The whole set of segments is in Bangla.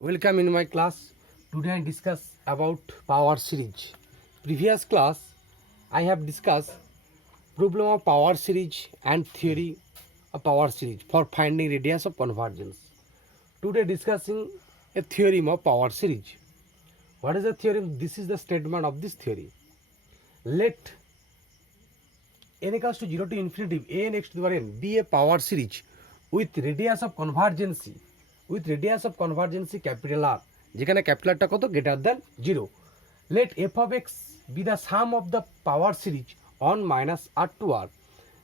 Welcome in my class. Today I discuss about power series. Previous class I have discussed problem of power series and theory of power series for finding radius of convergence. Today discussing a theorem of power series. What is the theorem? This is the statement of this theory. Let n equals to 0 to infinity a n x to the power n be a power series with radius of convergence capital R, যেখানে ক্যাপিটাল আরটা কত greater than 0. Let f of x be the sum of the power series on minus R to r,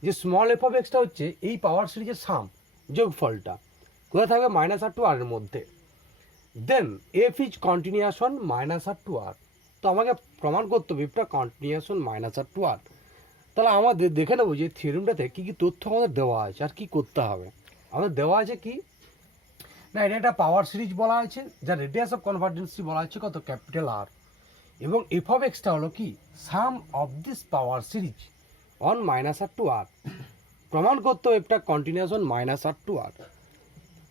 যে স্মল এফ অফ এক্সটা হচ্ছে এই পাওয়ার সিরিজের সাম যোগফলটা কোথায় থাকবে মাইনাস আর টু আর এর মধ্যে। Then f is continuous on minus R to r, তো আমাকে প্রমাণ করতে হবে এফটা continuous on minus R to r. তাহলে আমাদের দেখে নেবো যে থিওরিমটাতে কী কী তথ্য আমাদের দেওয়া আছে আর কী করতে হবে। আমাদের দেওয়া আছে কি না, এটা একটা পাওয়ার সিরিজ বলা আছে যার রেডিয়াস অফ কনভার্জেন্সি বলা আছে কত ক্যাপিটাল আর, এবং এফ অফ এক্সটা হলো কি sum of this power series on minus R to r. প্রমাণ করতে হবে এফটা continuous on minus R to r.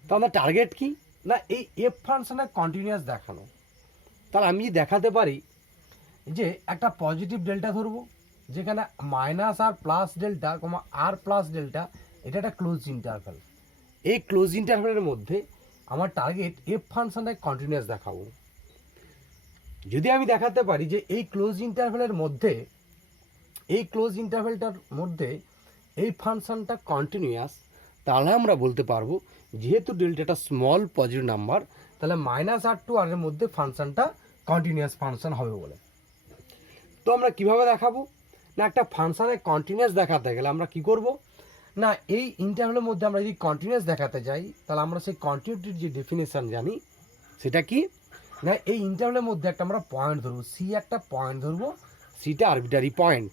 তো আমাদের টার্গেট কি না এই এফ ফাংশনের কন্টিনিউয়াস দেখানো। তাহলে আমি দেখাতে পারি যে একটা পজিটিভ ডেল্টা ধরবো যেখানে মাইনাস আর প্লাস ডেল্টা কমা আর প্লাস ডেল্টা, এটা একটা ক্লোজ ইন্টারভ্যাল। এই ক্লোজ ইন্টারভ্যালের মধ্যে আমার টার্গেট এফ ফাংশনটাকে কন্টিনিউয়াস দেখাবো। যদি আমি দেখাতে পারি যে এই ক্লোজ ইন্টারভ্যালটার মধ্যে এই ফাংশনটা কন্টিনিউয়াস, তাহলে আমরা বলতে পারবো যেহেতু ডেল্টাটা স্মল পজিটিভ নাম্বার, তাহলে মাইনাস আর টু আর এর মধ্যে ফাংশনটা কন্টিনিউয়াস ফাংশন হবে বলে। তো আমরা কিভাবে দেখাবো না, একটা ফাংশনের কন্টিনিউয়াস দেখাতে গেলে আমরা কি করব না, এই ইন্টারভ্যালের মধ্যে আমরা যদি কন্টিনিউয়াস দেখাতে যাই তাহলে আমরা সেই কন্টিনিউটির যে ডেফিনেশন জানি সেটা কি না, এই ইন্টারভ্যালের মধ্যে একটা আমরা পয়েন্ট ধরবো, সি একটা পয়েন্ট ধরবো, সিটা আরবিটারি পয়েন্ট,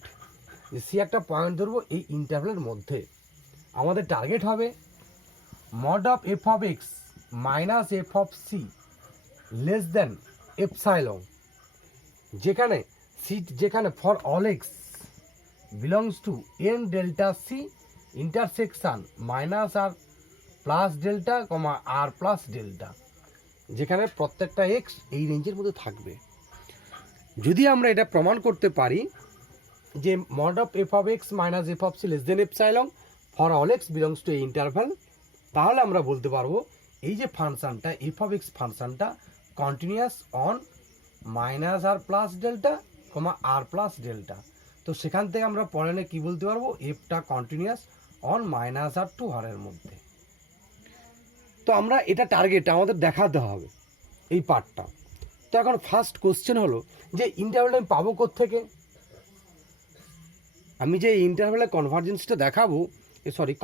যে সি একটা পয়েন্ট ধরবো এই ইন্টারভ্যালের মধ্যে। আমাদের টার্গেট হবে mod of F of x minus F of C less then epsilon, যেখানে for all x belongs to n delta c intersection minus R plus delta comma R plus delta, যেখানে প্রত্যেকটা এক্স এই রেঞ্জের মধ্যে থাকবে। যদি আমরা এটা প্রমাণ করতে পারি যে mod of F of x minus F of C less then epsilon for all x belongs to এই ইন্টারভ্যাল, তাহলে আমরা বলতে পারবো এই যে ফাংশনটা এফ অফ এক্স ফাংশনটা continuous on minus R plus delta comma R plus delta. তো সেখান থেকে আমরা পরে কি বলতে পারবো এফটা continuous on minus R to আরের মধ্যে। তো আমরা এটা টার্গেট আমাদের দেখাতে হবে এই পার্টটা। তো এখন ফার্স্ট কোশ্চেন হলো যে ইন্টারভ্যালটা আমি পাবো কোত্থেকে, আমি যে ইন্টারভ্যালের কনভার্জেন্সটা দেখাবো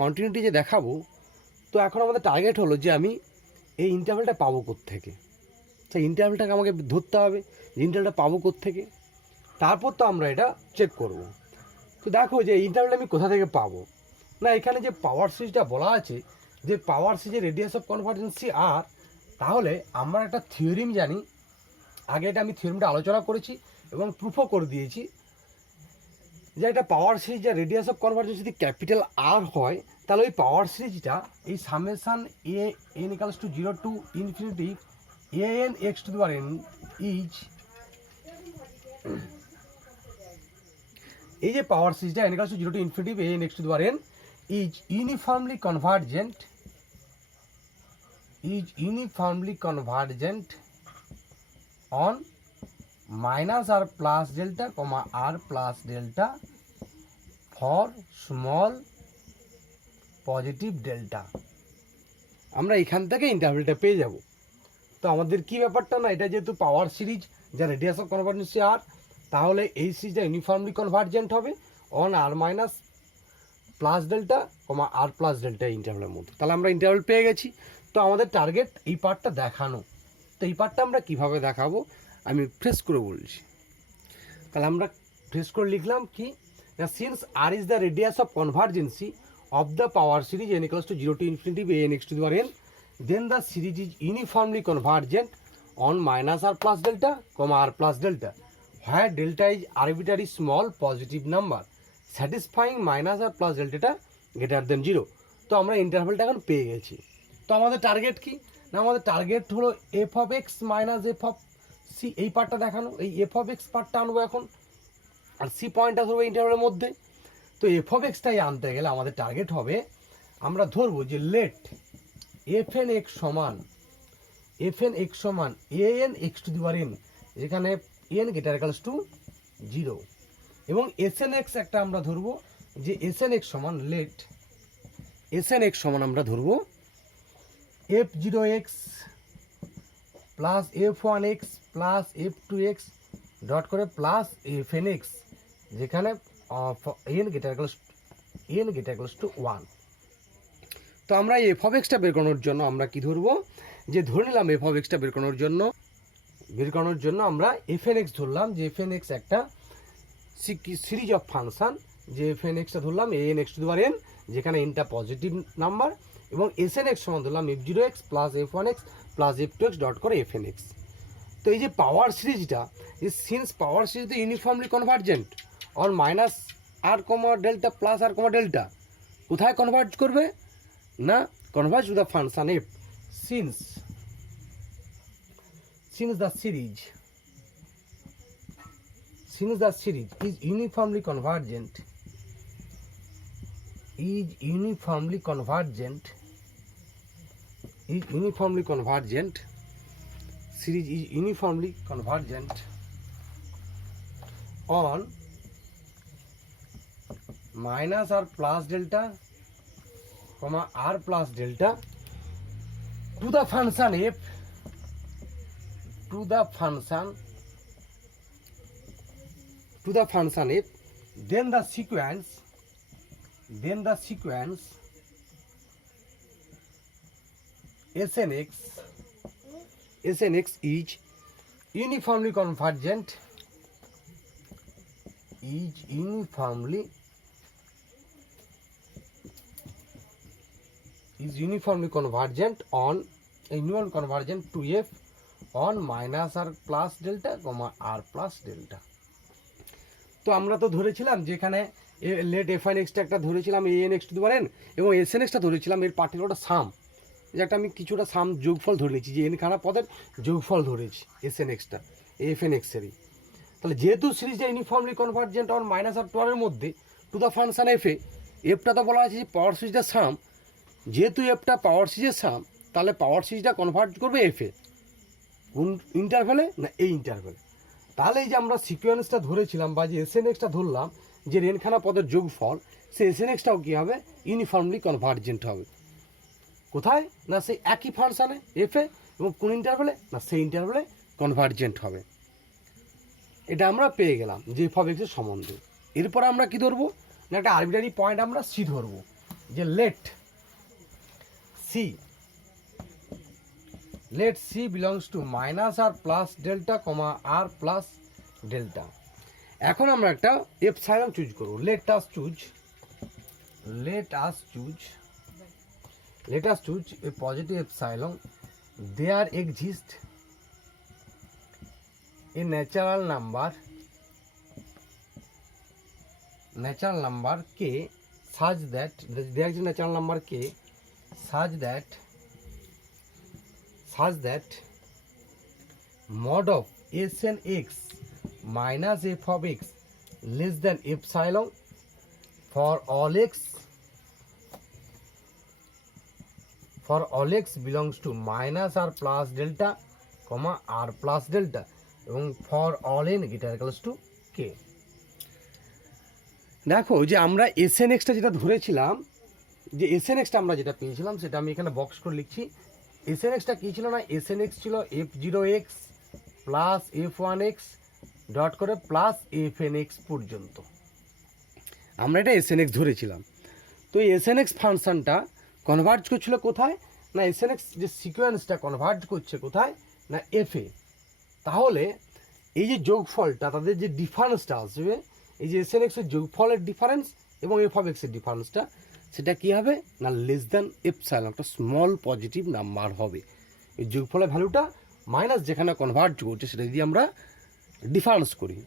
কন্টিনিউটি যে দেখাবো, তো এখন আমাদের টার্গেট হলো যে আমি এই ইন্টারভ্যালটা পাবো কোত্থেকে। সেই ইন্টারভ্যালটাকে আমাকে ধরতে হবে যে ইন্টারভ্যালটা পাবো কোত্থেকে, তারপর তো আমরা এটা চেক করব। তো দেখো যে ইন্টারভ্যালটা আমি কোথা থেকে পাবো না, এখানে যে পাওয়ার সিরিজটা বলা আছে যে পাওয়ার সিরিজের রেডিয়াস অফ কনভার্জেন্সি আর, তাহলে আমরা একটা থিওরিম জানি, আগে এটা আমি থিওরিমটা আলোচনা করেছি এবং প্রুফও করে দিয়েছি যে একটা পাওয়ার সিরিজ যা রেডিয়াস অফ কনভার্জেন্স যদি ক্যাপিটাল আর হয়, তাহলে ওই পাওয়ার সিরিজটা এই summation A N equals to 0 to infinity A N x to the power N is, এই যে পাওয়ার সিরিজটা n equals to 0 to infinity a n x to the power n is uniformly convergent on minus r plus delta comma r plus delta for small positive delta। আমরা এখান থেকে ইন্টারভ্যালটা পেয়ে যাব। তো আমাদের কি ব্যাপারটা না, এটা যেহেতু পাওয়ার সিরিজ যা রেডিয়াস অফ কনভার্জেন্সি আর, তাহলে এই সিরিজটা ইউনিফর্মলি কনভার্জেন্ট হবে on r minus plus delta comma R plus delta ইন্টারভ্যালের মধ্যে। তাহলে আমরা ইন্টারভ্যাল পেয়ে গেছি। তো আমাদের টার্গেট এই পার্টটা দেখানো। তো এই পার্টটা আমরা কীভাবে দেখাবো আমি ফ্রেশ করে বলছি। তাহলে আমরা ফ্রেশ করে লিখলাম কি না, since r is the radius of convergency of the power series n equals to 0 to infinity a n x to the power n, then the series is uniformly convergent on minus r plus delta comma r plus delta where delta is arbitrary small positive number satisfying minus r plus delta greater than 0। তো আমরা ইন্টারভ্যালটা এখন পেয়ে গেছি। তো আমাদের টার্গেট কি না আমাদের টার্গেট হলো F of x minus F of C, এই পার্টটা দেখানো। এই এফ অফ এক্স পার্টটা আনবো এখন, আর সি পয়েন্টটা ধরবো ইন্টারভ্যালের মধ্যে। তো এফ অফ এক্সটাই আনতে গেলে আমাদের টার্গেট হবে, আমরা ধরবো যে লেট এফ এন এক্স সমান A N x to the power N, যেখানে এন গ্রেটার ইকুয়ালস টু 0, এবং এস এন এক্স একটা আমরা ধরবো যে এস এন এক্স সমান লেট এস এন এক্স সমান আমরা ধরবো F zero x plus F one x plus F two x dot করে প্লাস এফ এন এক্স, যেখানে এন গ্রেটার ইকুয়ালস টু 1। তো আমরা এফ অফ এক্সটা বের করানোর জন্য আমরা কি ধরবো, যে ধরে নিলাম এফ অফ এক্সটা বের করানোর জন্য আমরা এফ এন এক্স ধরলাম, যে এফ এন এক্স একটা সিরিজ অফ ফাংশন, যে এফ এন এক্সটা ধরলাম a N x to the power N, যেখানে এনটা পজিটিভ নাম্বার, এবং এস এন এক্স সমান ধরলাম f zero x plus F one x plus F two x dot করে এফ এন এক্স। তো এই যে পাওয়ার সিরিজটা, since power series uniformly convergent on minus r comma delta plus r comma delta, কোথায় কনভার্জ করবে না converge two the function F, since the series is uniformly convergent series is uniformly convergent on minus r plus delta comma r plus delta to the function f, to the function f, then the sequence snx is uniformly convergent on to f on minus r plus delta comma r plus delta। তো আমরা তো ধরেছিলাম যেখানে লেট এফ আইন এক্সটা একটা ধরেছিলাম A N x to the power N, এবং এস এন এক্সটা ধরেছিলাম এর পার্টিকুলারটা সাম, যে একটা আমি কিছুটা সাম যোগফল ধরে নিয়েছি, যে এন খানা পদের যোগফল ধরেছি এস এন এক্সটা এফ এন এক্সেরই। তাহলে যেহেতু সিরিজটা uniformly convergent on minus R to এর মধ্যে টু দ্য ফাংশন এফ এ, এফটা তো বলা আছে যে পাওয়ার সিরিজটা সাম, যেহেতু এফটা পাওয়ার সিরিজের সাম, তাহলে পাওয়ার সিরিজটা কনভার্ট করবে এফ এ কোন ইন্টারভ্যালে না এই ইন্টারভ্যালে। তাহলে এই যে আমরা সিকোয়েন্সটা ধরেছিলাম বা যে এস এন এক্সটা ধরলাম যে রেনখানা পদের যোগফল, সে এস এন এক্সটাও কী হবে ইউনিফর্মলি কনভার্জেন্ট হবে কোথায় না সেই একই ফাংশানে এফ এ, এবং কোন ইন্টারভ্যালে না সেই ইন্টারভ্যালে কনভার্জেন্ট হবে। এটা আমরা পেয়ে গেলাম যে এফ অফ এক্সের সম্বন্ধে। এরপর আমরা কি ধরবো না একটা আরবিটারি পয়েন্ট আমরা সি ধরবো, যে let C belongs to minus R plus delta comma R plus delta. এখন আমরা একটা এপসাইলন চুজ করবো। Let us choose a positive epsilon. There exist a natural number K such that there is a natural number k such that mod of Sn x minus f of x less than epsilon for all x belongs to minus r plus delta comma r plus delta এবং for all n greater equals to k। দেখো যে আমরা এসএন এক্সটা যেটা ধরেছিলাম, যে এসএন এক্সটা আমরা যেটা পেয়েছিলাম সেটা আমি এখানে বক্স করে লিখছি। এসএন এক্সটা কী ছিল না, এসএন এক্স ছিল F zero x plus F one x dot করে প্লাস এফ এন এক্স পর্যন্ত আমরা এটা এসএন এক্স ধরেছিলাম। তো এই এসএন এক্স ফাংশনটা কনভার্জ করছিল কোথায় না, এসএন এক্স যে সিকোয়েন্সটা কনভার্জ করছে কোথায় না এফে। তাহলে এই যে যোগফলটা তাদের যে ডিফারেন্সটা আসবে, এই যে এসএন এক্সের যোগফলের ডিফারেন্স এবং এফ অফ এক্সের ডিফারেন্সটা, সেটা কী হবে না লেস দ্যান এপসাইলন, একটা স্মল পজিটিভ নাম্বার হবে। এই যোগফলের ভ্যালুটা মাইনাস যেখানে কনভার্জ করছে সেটা যদি আমরা ডিফারেন্স করি,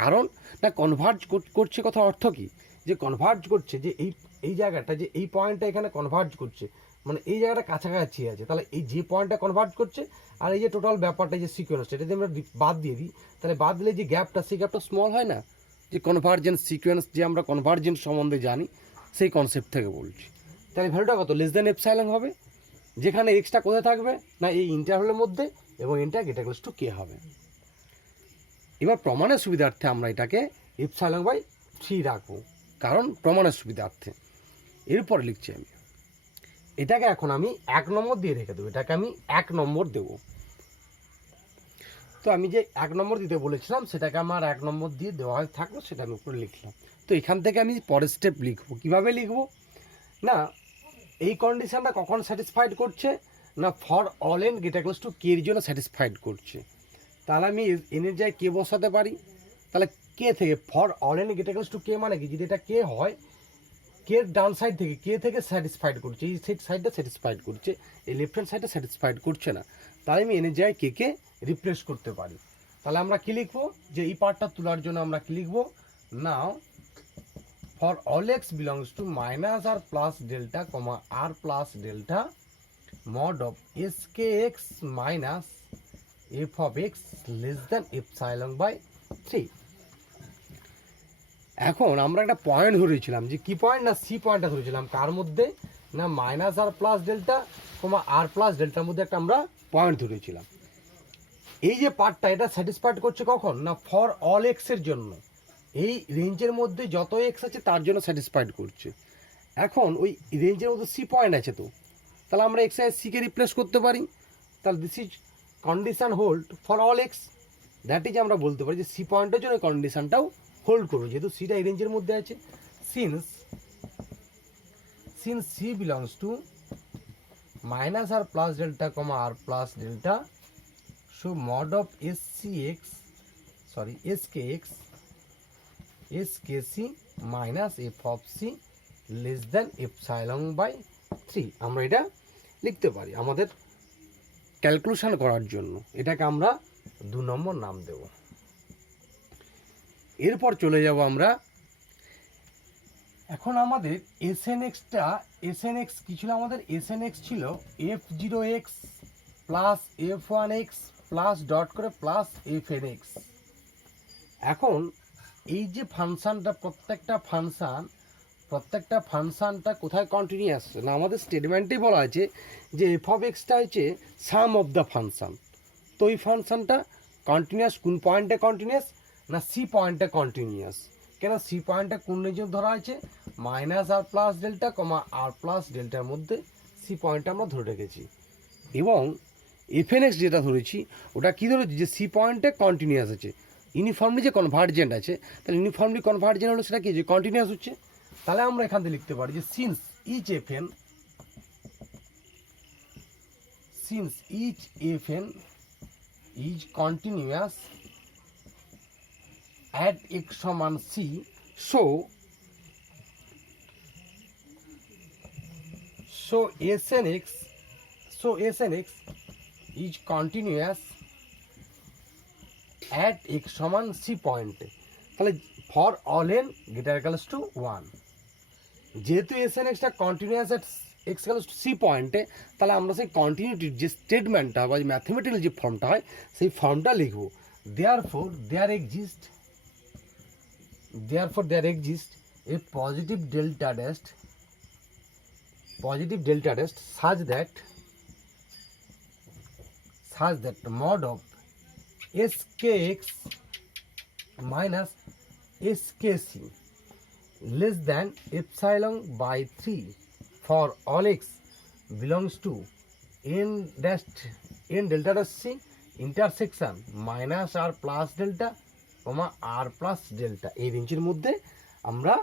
কারণ না কনভার্জ করছে কথা অর্থ কী, যে কনভার্জ করছে যে এই জায়গাটা, যে এই পয়েন্টটা এখানে কনভার্জ করছে, মানে এই জায়গাটা কাছাকাছি আছে, তাহলে এই যে পয়েন্টটা কনভার্ট করছে আর এই যে টোটাল ব্যাপারটা যে সিকোয়েন্সটা এটা যদি আমরা বাদ দিয়ে দিই, তাহলে বাদ দিলে যে গ্যাপটা সেই গ্যাপটা স্মল হয় না, যে কনভার্জেন্স সিকোয়েন্স যে আমরা কনভার্জেন্স সম্বন্ধে জানি সেই কনসেপ্ট থেকে বলছি। তাহলে ভ্যালুটা কত, লেস দেন এপসাইলন হবে, যেখানে এক্সটা কোথায় থাকবে না এই ইন্টারভ্যালের মধ্যে, এবং এটা গ্রেটার টু কে হবে। এবার প্রমাণের সুবিধার্থে আমরা এটাকে এপসাইলন বাই 3 রাখবো, কারণ প্রমাণের সুবিধার্থে। এরপরে লিখছি আমি এটাকে এখন আমি 1 নম্বর দিয়ে রেখে দেবো, এটাকে আমি 1 নম্বর দেব। তো আমি যে 1 নম্বর দিতে বলেছিলাম সেটাকে আমার 1 নম্বর দিয়ে দেওয়া থাকলো, সেটা আমি উপরে লিখলাম। তো এখান থেকে আমি পরের স্টেপ লিখবো, কীভাবে লিখবো না, এই কন্ডিশনটা কখন স্যাটিসফাইড করছে না for all n greater to k এর জন্য স্যাটিসফাইড করছে। তাহলে আমি এনের জায়গায় কে বসাতে পারি, তাহলে কে থেকে for all n greater to k মানে কি, যদি এটা কে হয় কে ডান সাইড থেকে কে থেকে স্যাটিসফাইড করছে, এই সাইডটা স্যাটিসফাইড করছে, এই লেফট হ্যান্ড সাইডটা স্যাটিসফাইড করছে না, তাই আমি এনের জায়গায় কে কে রিপ্লেস করতে পারি। তাহলে আমরা কী লিখবো, যে এই পার্টটা তোলার জন্য আমরা কী লিখবো, now for all x belongs to minus R plus delta comma R plus delta mod of S K x minus F of X less than epsilon by 3। এখন আমরা একটা পয়েন্ট ধরেছিলাম, যে কি পয়েন্ট না সি পয়েন্টটা ধরেছিলাম, কার মধ্যে না মাইনাস আর প্লাস ডেল্টা কমা আর প্লাস ডেল্টার মধ্যে একটা আমরা পয়েন্ট ধরেছিলাম। এই যে পার্টটা এটা স্যাটিসফাইড করছে কখন না ফর অল এক্সের জন্য, এই রেঞ্জের মধ্যে যত এক্স আছে তার জন্য স্যাটিসফাইড করছে। এখন ওই রেঞ্জের মধ্যে সি পয়েন্ট আছে, তো তাহলে আমরা এক্স সিকে রিপ্লেস করতে পারি। তাহলে this is condition hold for all x, that is আমরা বলতে পারি যে সি পয়েন্টের জন্য কন্ডিশনটাও হোল্ড করবো, যেহেতু সিটা এই রেঞ্জের মধ্যে আছে। Since C belongs to minus R plus delta comma R plus delta, so mod of S K C minus F of C less than epsilon by 3 আমরা এটা লিখতে পারি আমাদের ক্যালকুলেশন করার জন্য। এটাকে আমরা 2 নম্বর নাম দেব। এরপর চলে যাব আমরা, এখন আমাদের এসএনএক্স কী ছিল, আমাদের এসএনএক্স ছিল f0x plus f1x plus dot করে প্লাস fnx। এখন এই যে ফাংশানটা প্রত্যেকটা ফাংশানটা কোথায় কন্টিনিউয়াস না, আমাদের স্টেটমেন্টেই বলা আছে যে এফ অফ এক্সটা হচ্ছে সাম অফ দ্য ফাংশান। তো এই ফাংশানটা কন্টিনিউয়াস কোন পয়েন্টে কন্টিনিউয়াস না সি পয়েন্টে কন্টিনিউয়াস। কেন সি পয়েন্টে কোন রেঞ্জে ধরা আছে মাইনাস আর প্লাস ডেল্টা কমা আর প্লাস ডেল্টার মধ্যে সি পয়েন্টটা আমরা ধরে রেখেছি, এবং এফএনএক্স যেটা ধরেছি ওটা কী ধরেছি যে সি পয়েন্টে কন্টিনিউয়াস আছে, ইউনিফর্মলি যে কনভার্জেন্ট আছে, তাহলে ইউনিফর্মলি কনভার্জেন্ট হলো সেটা কি যে কন্টিনিউয়াস হচ্ছে। তাহলে আমরা এখান থেকে লিখতে পারি যে since each f n is continuous at x সমান c, so snx is continuous at x সমান c পয়েন্টে। তাহলে for all n greater equals to 1, যেহেতু snxটা continuous at x equals to c পয়েন্টে, তাহলে আমরা সেই কন্টিনিউটির যে স্টেটমেন্টটা বা ম্যাথমেটিক্যাল যে ফর্মটা হয় সেই ফর্মটা লিখব। therefore there exists a positive delta dash such that mod of skx minus skc less than epsilon by 3 for all x belongs to n delta dash c intersection minus r plus delta comma R plus delta, এই রেঞ্জের মধ্যে আমরা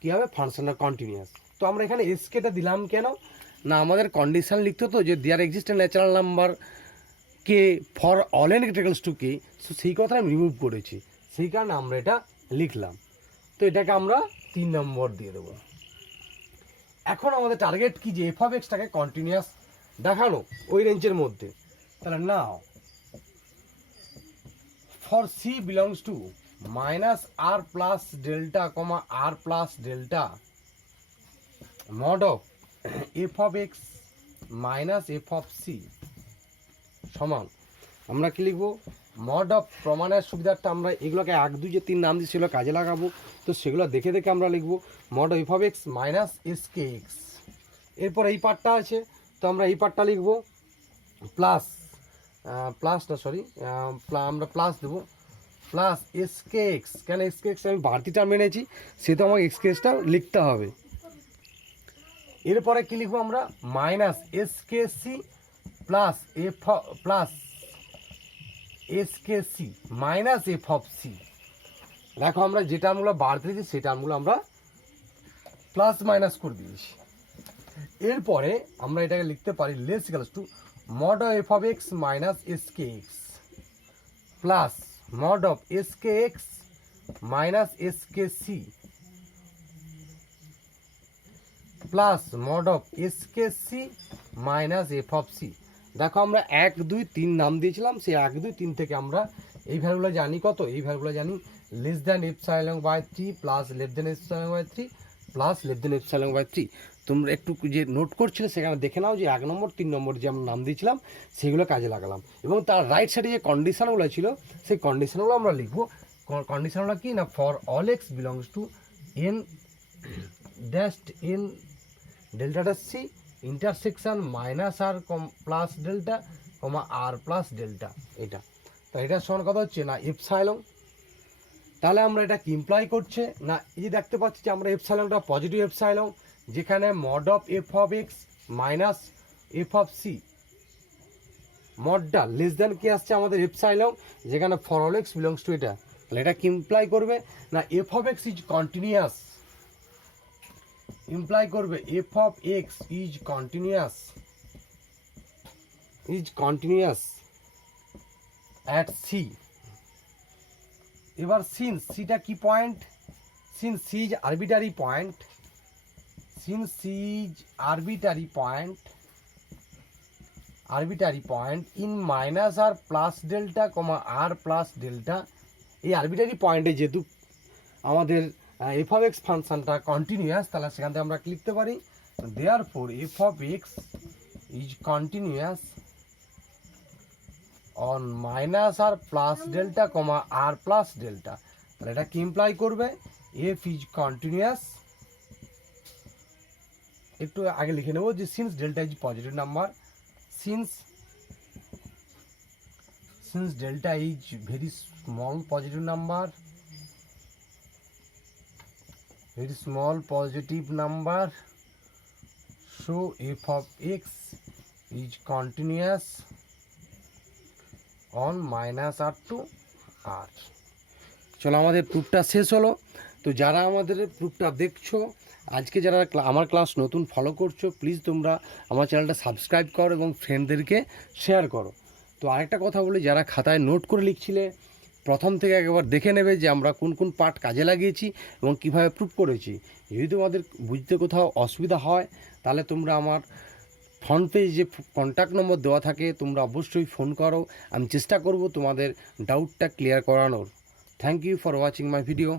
কী হবে ফাংশনটা কন্টিনিউয়াস। তো আমরা এখানে এসকেটা দিলাম কেন না, আমাদের কন্ডিশন লিখতে হতো যে there exist natural number k for all n greater to k, so সেই কথা আমি রিমুভ করেছি, সেই কারণে আমরা এটা লিখলাম। তো এটাকে আমরা 3 নম্বর দিয়ে দেবো। এখন আমাদের টার্গেট কি যে এফ অফ এক্সটাকে কন্টিনিউয়াস দেখানো ওই রেঞ্জের মধ্যে। তাহলে নাও for c belongs to minus r plus delta comma r plus delta mod of f of x minus F of c সমান আমরা কি লিখবো, মড অফ প্রমাণের সুবিধার্থে আমরা এগুলোকে 1 2 যে 3 নাম দিয়ে সেগুলো কাজে লাগাবো। তো সেগুলো দেখে দেখে আমরা লিখবো mod of F of x minus s K x. এরপর এই পার্টটা আছে, তো আমরা এই পার্টটা লিখবো আমরা প্লাস দেবো প্লাস এস কে এক্স। কেন এস কে এক্স আমি বাড়তি টার্ম এনেছি, সেহেতু আমাকে এক্স কে এক্সটা লিখতে হবে। এরপরে কী লিখবো আমরা, minus s K c plus s K C minus F of c. দেখো আমরা যে টার্মগুলো বাড়তে দিয়েছি সেই টার্মগুলো আমরা প্লাস মাইনাস করে দিয়েছি। এরপরে আমরা এটাকে লিখতে পারি less equals to mod of F of x minus s K x plus mod of S K x minus s K c plus mod of S K C minus F of c. দেখো আমরা 1 2 3 নাম দিয়েছিলাম, সেই 1 2 3 থেকে আমরা এই ভ্যালুগুলো জানি কত, এই ভ্যালুগুলো জানি less than epsilon by 3 plus less than epsilon by 3 plus less than epsilon by 3। তোমরা একটু যে নোট করছিলে সেখানে দেখে নাও যে 1 নম্বর 3 নম্বর যে আমরা নাম দিয়েছিলাম সেগুলো কাজে লাগালাম, এবং তার রাইট সাইডে যে কন্ডিশনগুলো ছিল সেই কন্ডিশনগুলো আমরা লিখবো। কন্ডিশনগুলো কি না, for all x belongs to n dashed n delta dash c intersection minus R plus delta comma R plus delta. এটা তো এটার সমান কথা হচ্ছে না এপসাইলন। তাহলে আমরা এটা কি ইমপ্লাই করছে না, এই যে দেখতে পাচ্ছি যে আমরা এপসাইলনটা পজিটিভ এপসাইলন, যেখানে mod of F of x minus F of c মডটা লেস দ্যান কি আসছে আমাদের এপসাইলন, যেখানে for all x belongs to এটা। তাহলে এটা কি ইমপ্লাই করবে না, f of x is continuous, imply করবে f of x is continuous at c. এবার সিন্স সিটা কি point, since c is arbitrary point, in minus R plus delta comma R plus delta. এই আরবিটারি পয়েন্টে যেহেতু আমাদের এফ অফ এক্স ফাংশনটা কন্টিনিউয়াস, তাহলে সেখান থেকে আমরা লিখতে পারি therefore f of x is continuous on minus R plus delta comma R plus delta. তাহলে এটা কি ইমপ্লাই করবে, এফ ইজ কন্টিনিউয়াস, একটু আগে লিখে নেব যে since delta is positive number, since delta is very small positive number, so f of x is continuous on minus r to r। চলো আমাদের প্রুফটা শেষ হলো। তো যারা আমাদের প্রুফটা দেখছো, আজকে যারা আমার ক্লাস নতুন ফলো করছো, প্লিজ তোমরা আমার চ্যানেলটা সাবস্ক্রাইব করো এবং ফ্রেন্ডদেরকে শেয়ার করো। তো আরেকটা কথা বলি, যারা খাতায় নোট করে লিখছিলে প্রথম থেকে একবার দেখে নেবে যে আমরা কোন কোন পার্ট কাজে লাগিয়েছি এবং কিভাবে প্রুফ করেছি। যদি তোমাদের বুঝতে কোথাও অসুবিধা হয় তাহলে তোমরা আমার ফ্রন্ট পেজ যে কন্ট্যাক্ট নম্বর দেওয়া থাকে তোমরা অবশ্যই ফোন করো, আমি চেষ্টা করব তোমাদের ডাউটটা ক্লিয়ার করানোর। Thank you for watching my video.